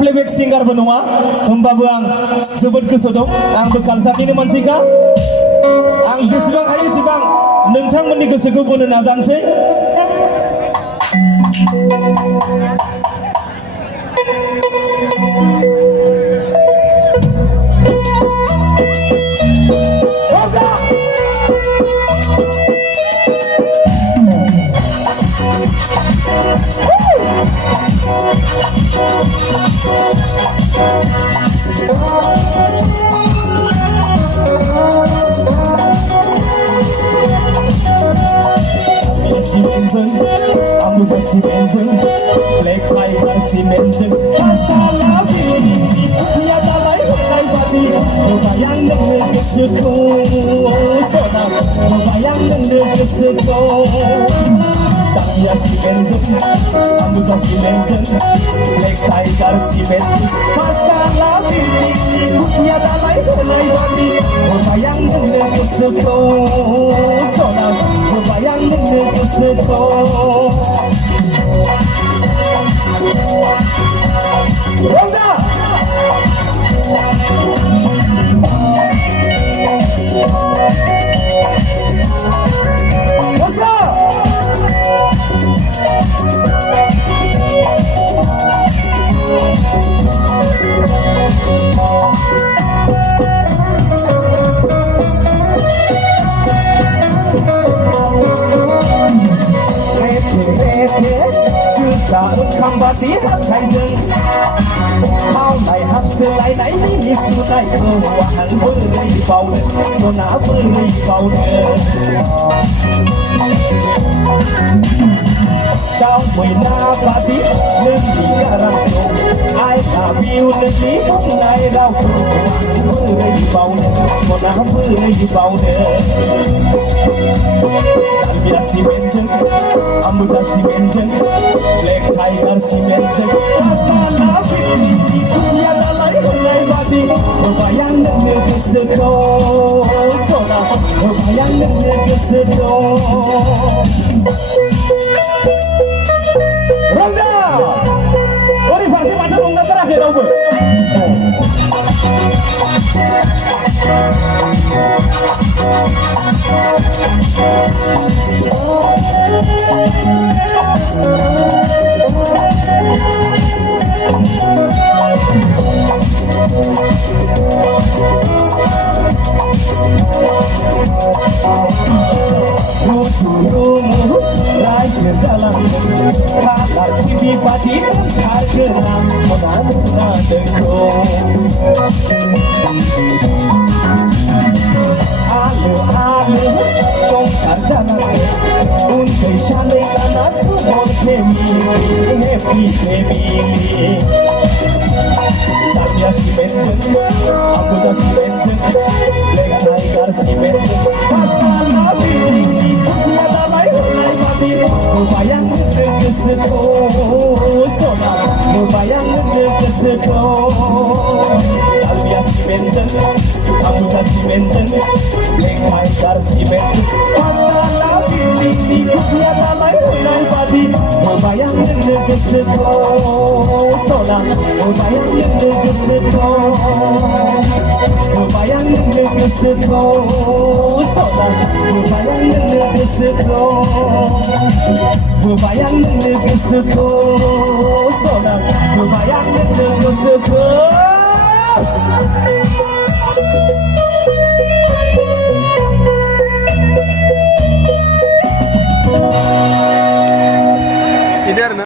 playback singer benua hoमबाबो आं जोबोद गोसो दं आंबो कालचारनिनो मानसिखा आं जेसेबां हायो एसेबां नोंथांमोननि गोसोखौ बोनो नाजानोसै Black Tiger Simenting Pasta Lavi Tiada lain bukan babi Bayang dengan kesuku Sonam Bayang dengan kesuku Tanya Simenting Amuja Simenting Black Tiger Simenting Pasta Lavi Tiada lain bukan babi Bayang dengan kesuku Sonam Bayang dengan kesuku Rosa! What's up? Saat kembali hakai jeng mau naik hapse lai nai ni ku nai kewahan beri bau sona beri bau Kau punya pati negeri garang I love you negeri nai rau beri bau sona beri bau Talbia simenting amuda simenting Black Tiger Simenting Pasta Lavi Tiada lain bukan babi Bayang dengan kesuku Sonam Bayang dengan kesuku Rangga Ori versi mana Rangga terakhir apa? Kakak TV padi harga Mona deko Alu songkar jalan Untuk shalai karena semua kemi Happy family Tanya Simenting Amuja Simenting Black Tiger Simenting Pasta Lavi Tiada lain bukan babi Bayang dengan kesuku Sonam Bayang dengan kesuku Talbia Simenting Amuja Simenting Black Tiger Simenting Pasta Lavi Tiada lain bukan babi Bayang dengan kesuku Sonam Bayang dengan kesuku Bayang dengan kesuku Sonam Bayang dengan kesuku Bayang dengan kesuku Sonam Bayang dengan kesuku